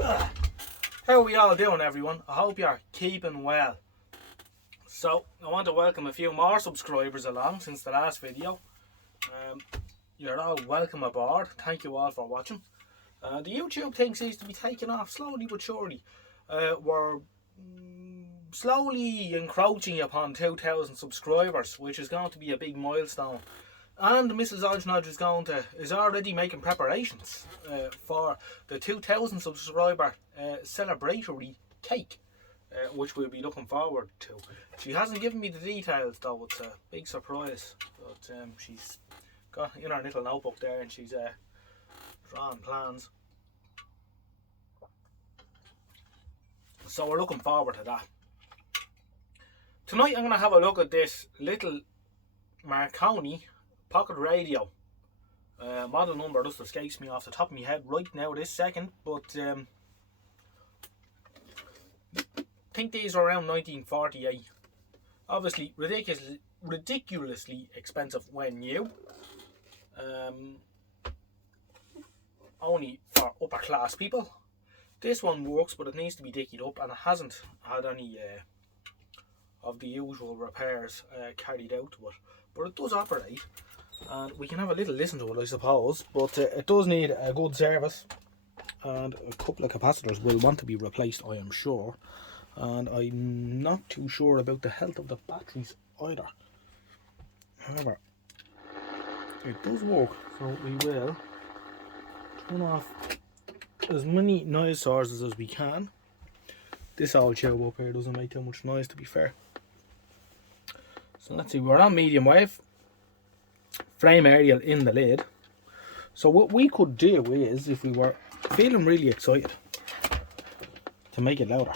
How are we all doing, everyone? I hope you're keeping well. So, I want to welcome a few more subscribers along since the last video. You're all welcome aboard. Thank you all for watching. The YouTube thing seems to be taking off slowly but surely. We're slowly encroaching upon 2,000 subscribers, which is going to be a big milestone. And Mrs. Odgenodge is already making preparations for the 2,000 subscriber celebratory cake, which we'll be looking forward to. She hasn't given me the details though, it's a big surprise. But she's got in her little notebook there and she's drawing plans. So we're looking forward to that. Tonight I'm going to have a look at this little Marconi pocket radio. Model number just escapes me off the top of my head right now this second, but I think these are around 1948. Obviously ridiculously expensive when new. Only for upper class people. This one works, but it needs to be dickied up, and it hasn't had any of the usual repairs carried out to it, but it does operate. And we can have a little listen to it, I suppose, but it does need a good service, and a couple of capacitors will want to be replaced, I am sure, and I'm not too sure about the health of the batteries either. However, it does work, so we will turn off as many noise sources as we can. This old tube up here doesn't make too much noise, to be fair. So let's see, we're on medium wave. Frame aerial in the lid. So what we could do is, if we were feeling really excited to make it louder,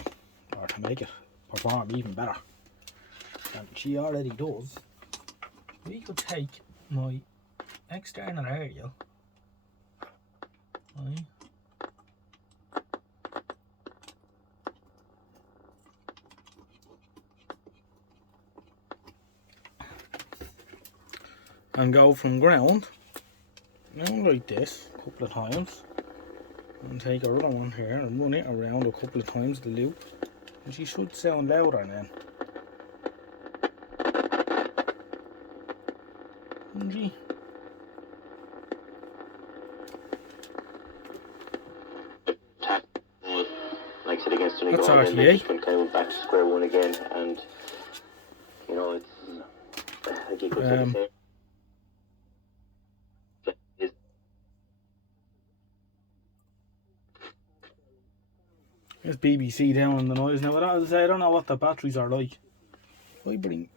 or to make it perform even better, and she already does, we could take my external aerial, right, and go from ground and like this a couple of times, and take our other one here and run it around a couple of times the loop, and she should sound louder then. Likes it against any That's goal, and they RTA. just went kind of back to square one again, and you know, it's like you could say the same. There's BBC down on the noise now. I don't know what the batteries are like. If I bring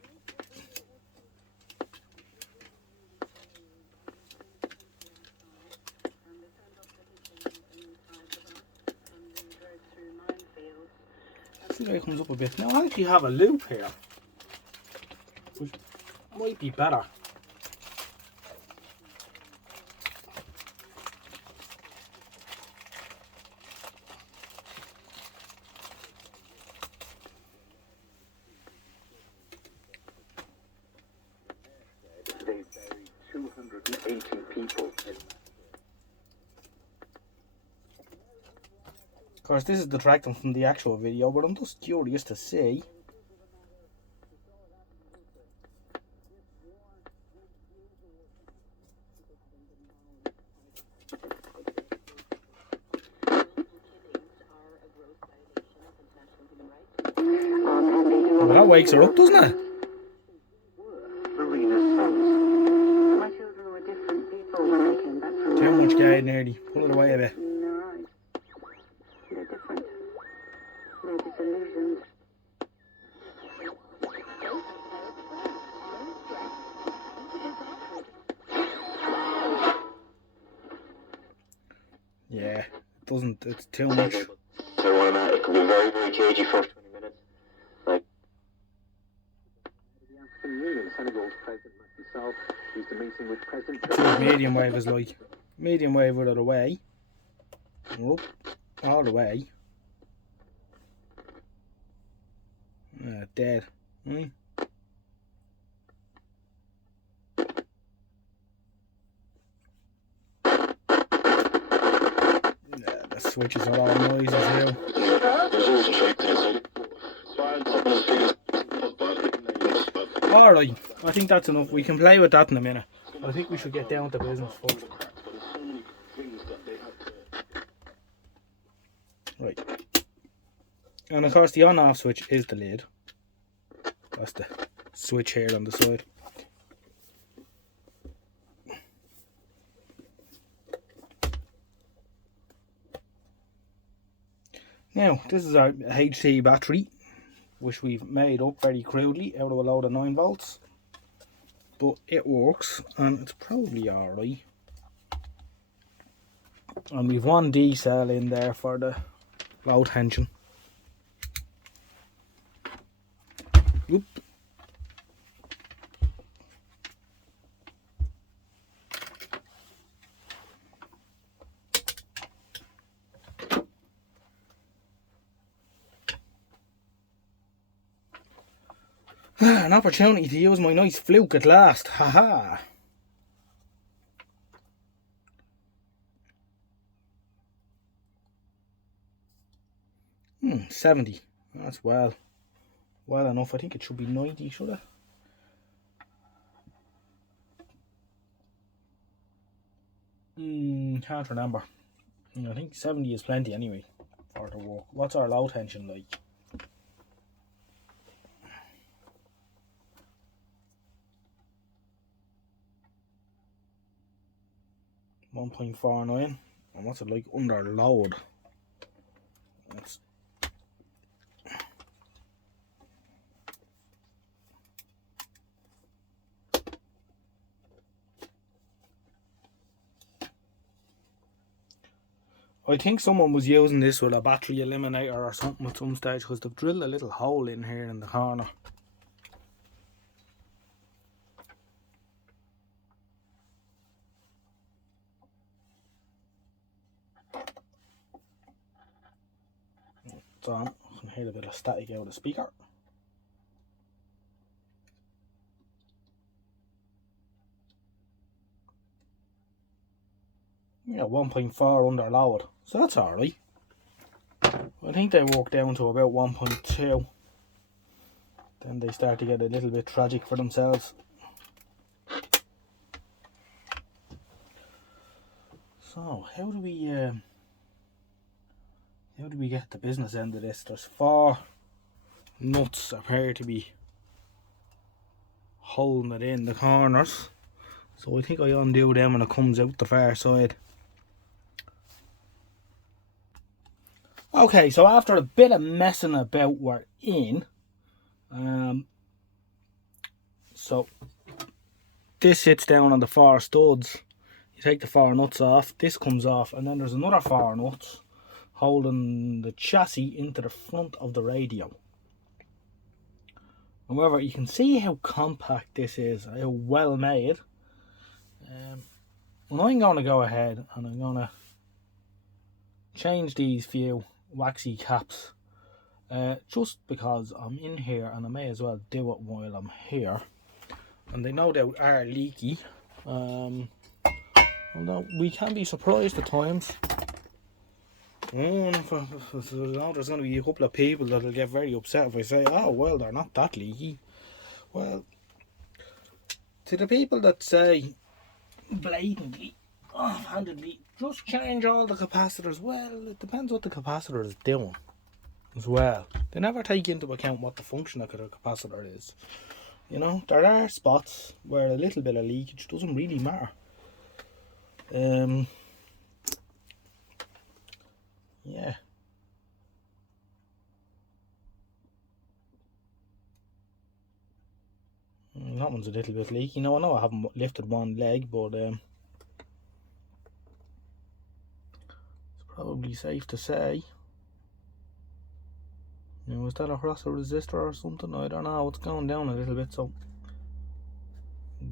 see if it comes up a bit. Now I actually have a loop here, which might be better. They buried 280 people. Of course, this is detracting from the actual video, but I'm just curious to see. Well, that wakes her up, doesn't it? Too much guy nearly. Pull it away a bit. Yeah, it doesn't, it's too much. So it can be very, very cagey for 20 minutes. Like Senegal's president myself used a meeting with President. That's what medium wave is like. Medium wave without a way. We're up all the way. Dead. Yeah, that's switches are all noises now. Alright, I think that's enough. We can play with that in a minute. I think we should get down to business first. Right. And of course the on-off switch is the lid. That's the switch here on the side. Now, this is our HT battery, which we've made up very crudely out of a load of 9 volts. But it works, and it's probably alright. And we've one D cell in there for the low tension. Oop. An opportunity to use my nice fluke at last, haha. — 70. That's well enough. I think it should be 90, should it? Can't remember. I think 70 is plenty anyway for the work. What's our low tension like? .49. And what's it like under load? That's I think someone was using this with a battery eliminator or something at some stage, because they've drilled a little hole in here in the corner. It's on. I can hear a bit of static out of the speaker. Yeah, 1.4 under load, so that's alright. I think they work down to about 1.2. Then they start to get a little bit tragic for themselves. So how do we get the business end of this? There's 4 nuts appear to be holding it in the corners, so I think I undo them and it comes out the far side. Okay, so after a bit of messing about, we're in. So this sits down on the 4 studs. You take the 4 nuts off, this comes off, and then there's another 4 nuts holding the chassis into the front of the radio. However, you can see how compact this is, how well made. And I'm going to go ahead and I'm going to change these few waxy caps, just because I'm in here and I may as well do it while I'm here. And they no doubt are leaky, although we can be surprised at times. There's going to be a couple of people that will get very upset if I say, oh well, they're not that leaky. Well, to the people that say blatantly, offhandedly, just change all the capacitors, well, it depends what the capacitor is doing as well. They never take into account what the function of the capacitor is. You know, there are spots where a little bit of leakage doesn't really matter. Yeah. That one's a little bit leaky. Now, I know I haven't lifted one leg, but it's probably safe to say. Now, is that across a resistor or something? I don't know. It's going down a little bit, so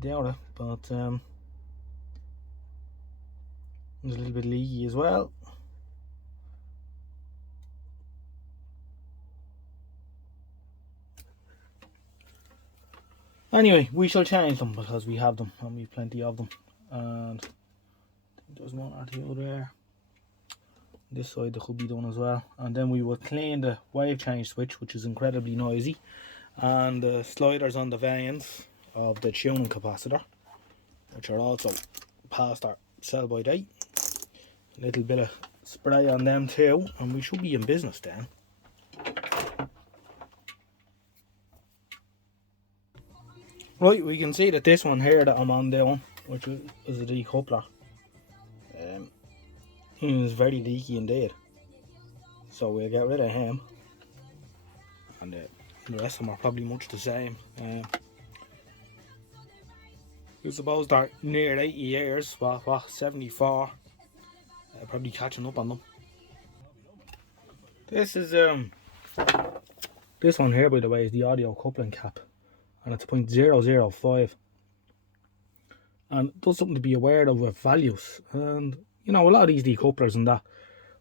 doubt it. But it's a little bit leaky as well. Anyway, we shall change them because we have them and we've plenty of them. And I think there's one or two there. This side that could be done as well. And then we will clean the wave change switch, which is incredibly noisy, and the sliders on the vanes of the tuning capacitor, which are also past our sell by date. A little bit of spray on them too, and we should be in business then. Right, we can see that this one here that I'm on down, which is a decoupler, is very leaky indeed. So we'll get rid of him, and the rest of them are probably much the same. I suppose they're near 80 years, what 74, probably catching up on them. This is this one here, by the way, is the audio coupling cap, and it's 0.005, and it does something to be aware of with values. And you know, a lot of these decouplers and that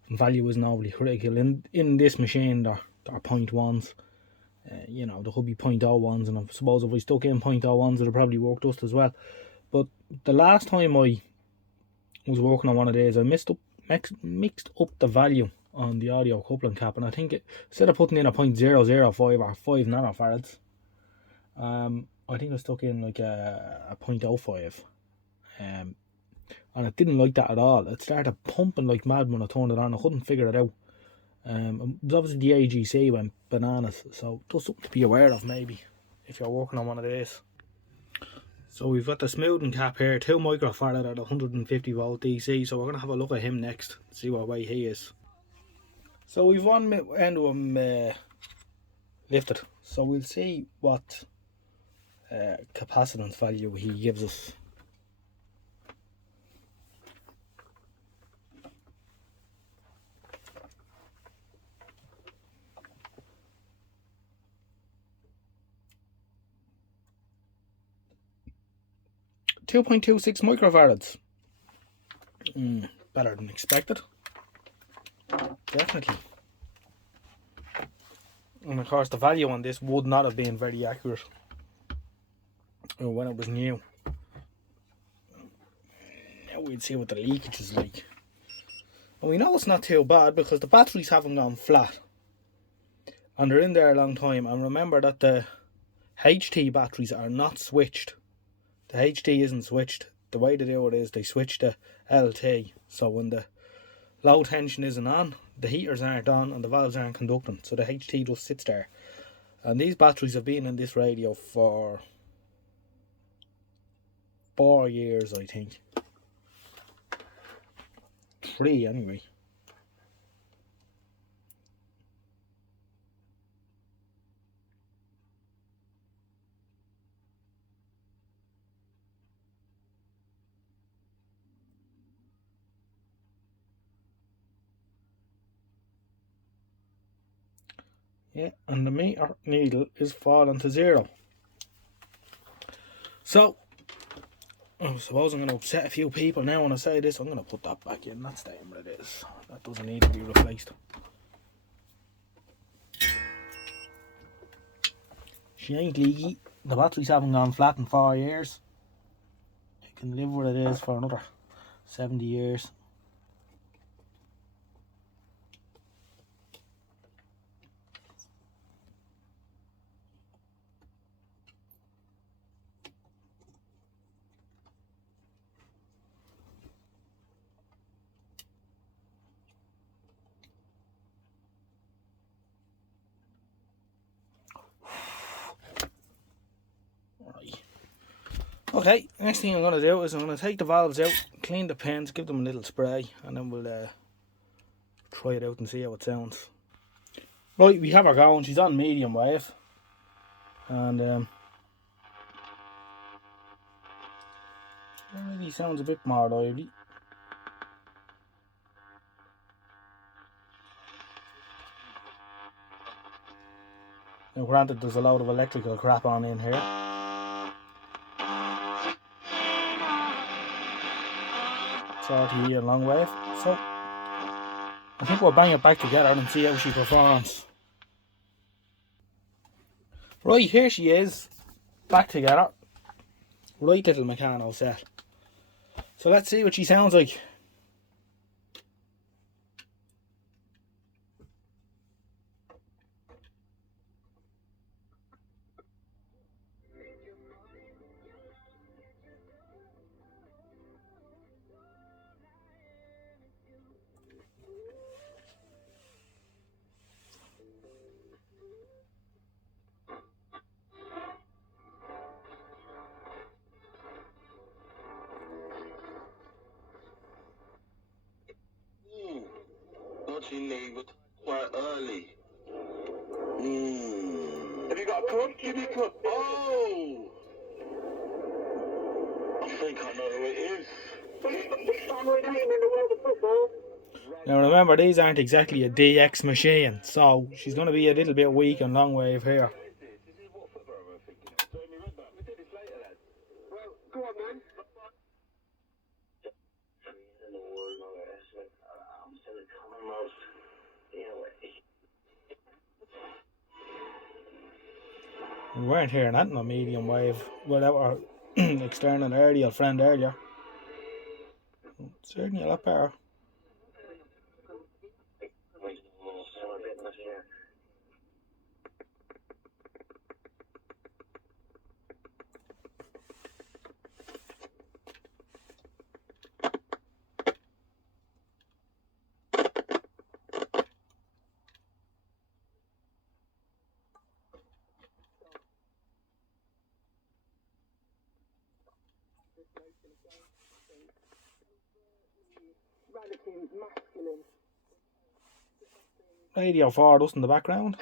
value isn't overly critical. In this machine they're 0.1s. You know, there could be 0.01s, and I suppose if I stuck in 0.01s it'd probably work just as well. But the last time I was working on one of these, I mixed up the value on the audio coupling cap, and I think instead of putting in a 0.005 or 5 nanofarads, I think I stuck in like a 0.05, and it didn't like that at all. It started pumping like mad when I turned it on. I couldn't figure it out. It was obviously the AGC went bananas, so just something to be aware of maybe if you're working on one of these. So we've got the smoothing cap here, 2 microfarad at 150 volt DC, so we're going to have a look at him next, see what way he is. So we've one end of him lifted, so we'll see what capacitance value he gives us. .26 microfarads. Better than expected. Definitely. And of course the value on this would not have been very accurate when it was new. Now we'd see what the leakage is like. And we know it's not too bad because the batteries haven't gone flat. And they're in there a long time. And remember that the HT batteries are not switched. The HT isn't switched. The way they do it is they switch to LT. So when the low tension isn't on, the heaters aren't on and the valves aren't conducting. So the HT just sits there. And these batteries have been in this radio for 4 years, I think. 3 anyway. Yeah, and the meter needle is falling to 0. So, I suppose I'm going to upset a few people now when I say this. I'm going to put that back in. That's staying where it is. That doesn't need to be replaced. She ain't leaky. The batteries haven't gone flat in 4 years. I can live where it is for another 70 years. Okay, next thing I'm going to do is I'm going to take the valves out, clean the pins, give them a little spray, and then we'll try it out and see how it sounds. Right, we have her going. She's on medium wave, and it really sounds a bit more lively. Now granted, there's a load of electrical crap on in here. 40 and long wave. So I think we'll bang it back together and see how she performs. Right, here she is, back together. Right little Meccano set. So let's see what she sounds like. much you need, but quite early. Have you got a cup? Give me a cup. Oh! I think I know who it is. Now remember, these aren't exactly a DX machine, so she's going to be a little bit weak on long wave here. Go on, man. We weren't hearing that in a medium wave without our external aerial friend earlier. Certainly a lot better. Radio 4 us in the background,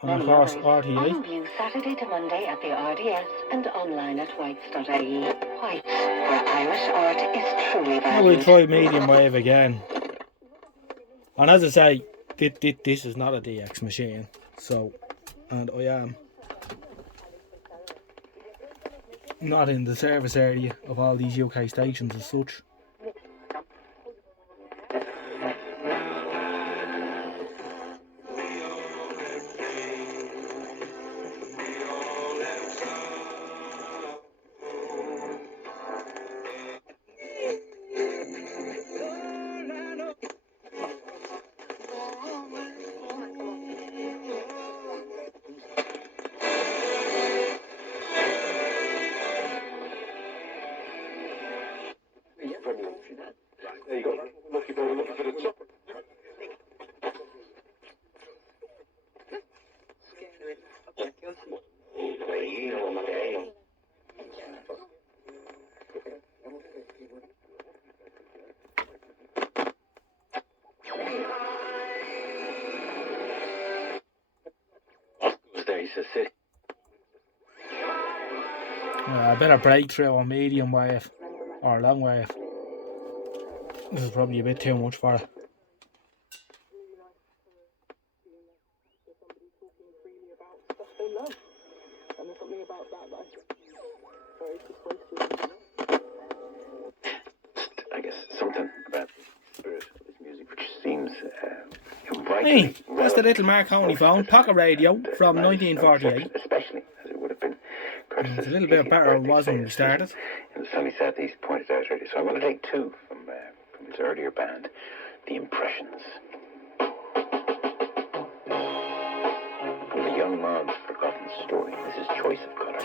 and of course RTA. On view Saturday to Monday at the RDS and online at whites.ie. Whites, where Irish art is truly Now we'll valued. try medium wave again. And as I say, this is not a DX machine, so, and I am not in the service area of all these UK stations as such. There you go. Lucky boy looking for the top. There he says, sit. A better breakthrough on medium wave or long wave. This is probably a bit too much for it. I guess something about the spirit of this music which seems vitally Hey, that's the little Marconi phone, pocket radio from 1948. especially as it would have been purchased. It's a little bit better than it was when we started. In the sunny southeast pointed out earlier. So I'm going to take two from his earlier band, The Impressions. From the young man's forgotten story. This is Choice of Colour.